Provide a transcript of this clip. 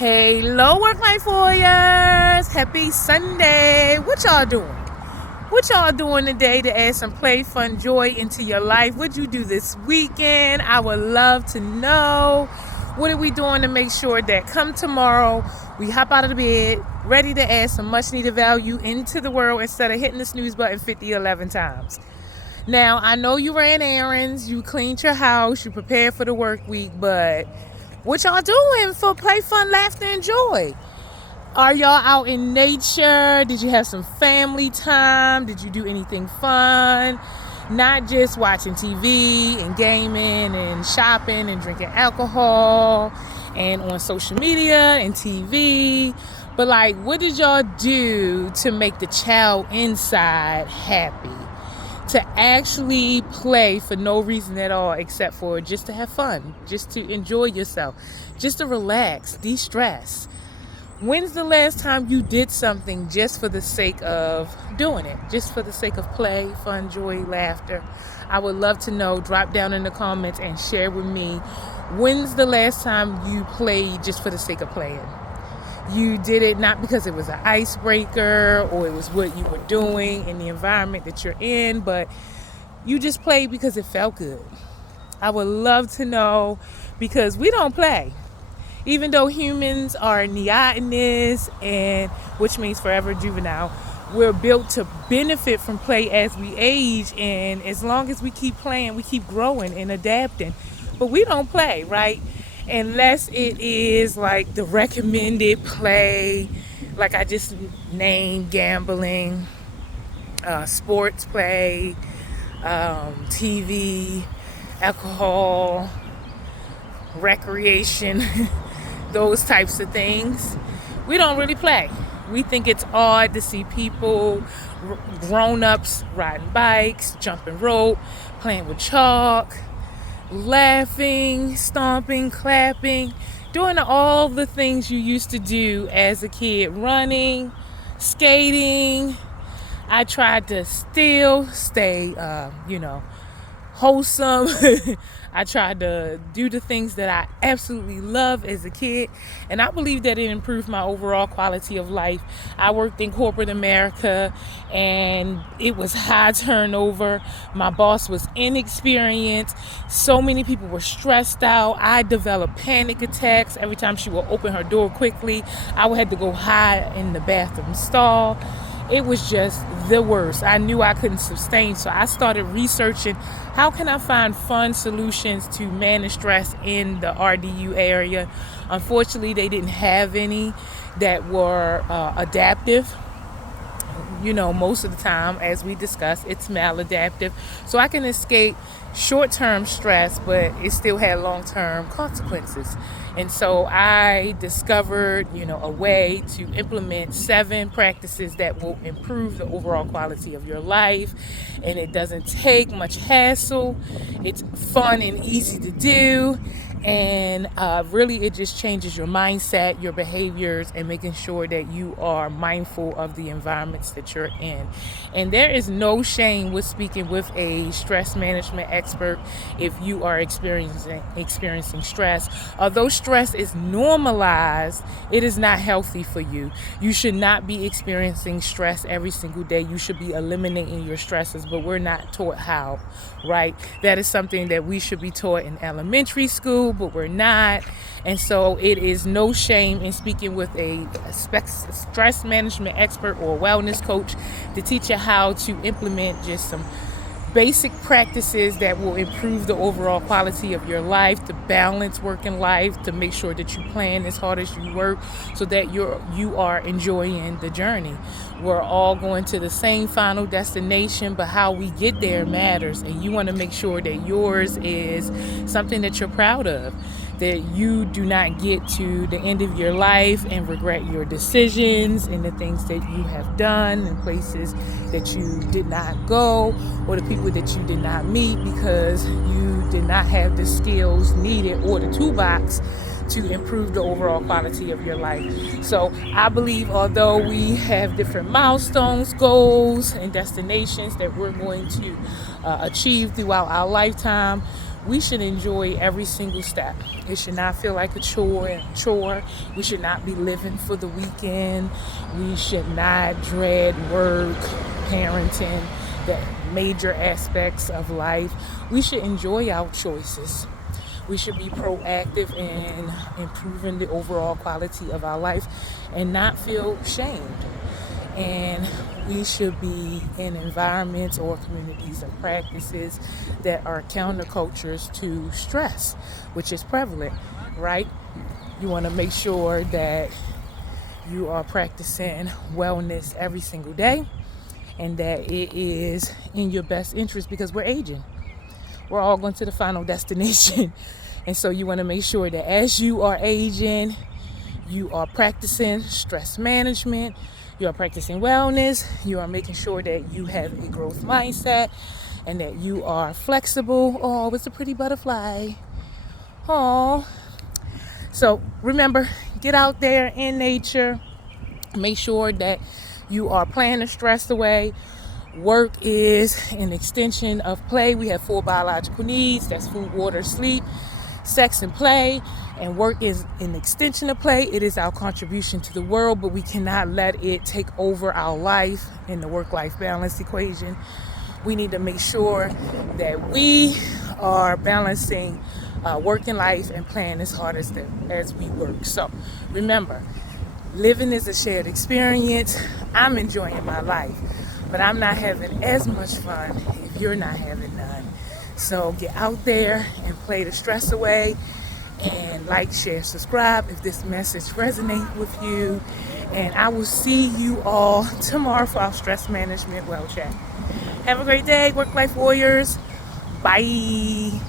Hello, work life warriors. Happy Sunday. What y'all doing? What y'all doing today to add some play, fun, joy into your life? What'd you do this weekend? I would love to know. What are we doing to make sure that come tomorrow, we hop out of the bed, ready to add some much needed value into the world instead of hitting the snooze button 11 times. Now, I know you ran errands, you cleaned your house, you prepared for the work week, but what y'all doing for play, fun, laughter, and joy? Are y'all out in nature? Did you have some family time? Did you do anything fun? Not just watching TV and gaming and shopping and drinking alcohol and on social media and TV. But what did y'all do to make the child inside happy? To actually play for no reason at all except for just to have fun, just to enjoy yourself, just to relax, de-stress. When's the last time you did something just for the sake of doing it? Just for the sake of play, fun, joy, laughter? I would love to know. Drop down in the comments and share with me. When's the last time you played just for the sake of playing? You did it not because it was an icebreaker or it was what you were doing in the environment that you're in, but you just played because it felt good. I would love to know, because we don't play. Even though humans are neotenous, and which means forever juvenile, we're built to benefit from play as we age, and as long as we keep playing, we keep growing and adapting. But we don't play, right? Unless it is like the recommended play, like I just named: gambling, sports play, TV, alcohol, recreation, those types of things. We don't really play. We think it's odd to see people, grown-ups, riding bikes, jumping rope, playing with chalk, laughing, stomping, clapping, doing all the things you used to do as a kid, running, skating. I tried to still stay, wholesome. I tried to do the things that I absolutely loved as a kid, and I believe that it improved my overall quality of life. I worked in corporate America, and it was high turnover. My boss was inexperienced. So many people were stressed out. I developed panic attacks every time she would open her door quickly. I would have to go hide in the bathroom stall. It was just the worst. I knew I couldn't sustain, so I started researching how can I find fun solutions to manage stress in the RDU area. Unfortunately, they didn't have any that were adaptive. Most of the time, as we discussed, it's maladaptive. So I can escape short-term stress, but it still had long-term consequences. And so I discovered, a way to implement 7 practices that will improve the overall quality of your life. And it doesn't take much hassle. It's fun and easy to do. And really, it just changes your mindset, your behaviors, and making sure that you are mindful of the environments that you're in. And there is no shame with speaking with a stress management expert if you are experiencing stress. Although stress is normalized, it is not healthy for you. You should not be experiencing stress every single day. You should be eliminating your stresses, but we're not taught how, right? That is something that we should be taught in elementary school, but we're not. And so it is no shame in speaking with a stress management expert or a wellness coach to teach you how to implement just some basic practices that will improve the overall quality of your life, to balance work and life, to make sure that you plan as hard as you work so that you are enjoying the journey. We're all going to the same final destination, but how we get there matters, and you want to make sure that yours is something that you're proud of, that you do not get to the end of your life and regret your decisions and the things that you have done and places that you did not go, or the people that you did not meet because you did not have the skills needed or the toolbox to improve the overall quality of your life. So I believe although we have different milestones, goals, and destinations that we're going to achieve throughout our lifetime, we should enjoy every single step. It should not feel like a chore. We should not be living for the weekend. We should not dread work, parenting, the major aspects of life. We should enjoy our choices. We should be proactive in improving the overall quality of our life and not feel shamed. And we should be in environments or communities and practices that are countercultures to stress, which is prevalent, right? You want to make sure that you are practicing wellness every single day and that it is in your best interest, because we're aging. We're all going to the final destination. And so you want to make sure that as you are aging, you are practicing stress management, you are practicing wellness, you are making sure that you have a growth mindset and that you are flexible. Oh, it's a pretty butterfly. Oh. So remember, get out there in nature. Make sure that you are playing the stress away. Work is an extension of play. We have 4 biological needs. That's food, water, sleep, sex, and play. And work is an extension of play. It is our contribution to the world, but we cannot let it take over our life in the work-life balance equation. We need to make sure that we are balancing working life and playing as hard as we work. So remember, living is a shared experience. I'm enjoying my life, but I'm not having as much fun if you're not having none. So get out there and play the stress away, and like, share, subscribe if this message resonates with you. And I will see you all tomorrow for our stress management well chat. Have a great day, work life warriors. Bye.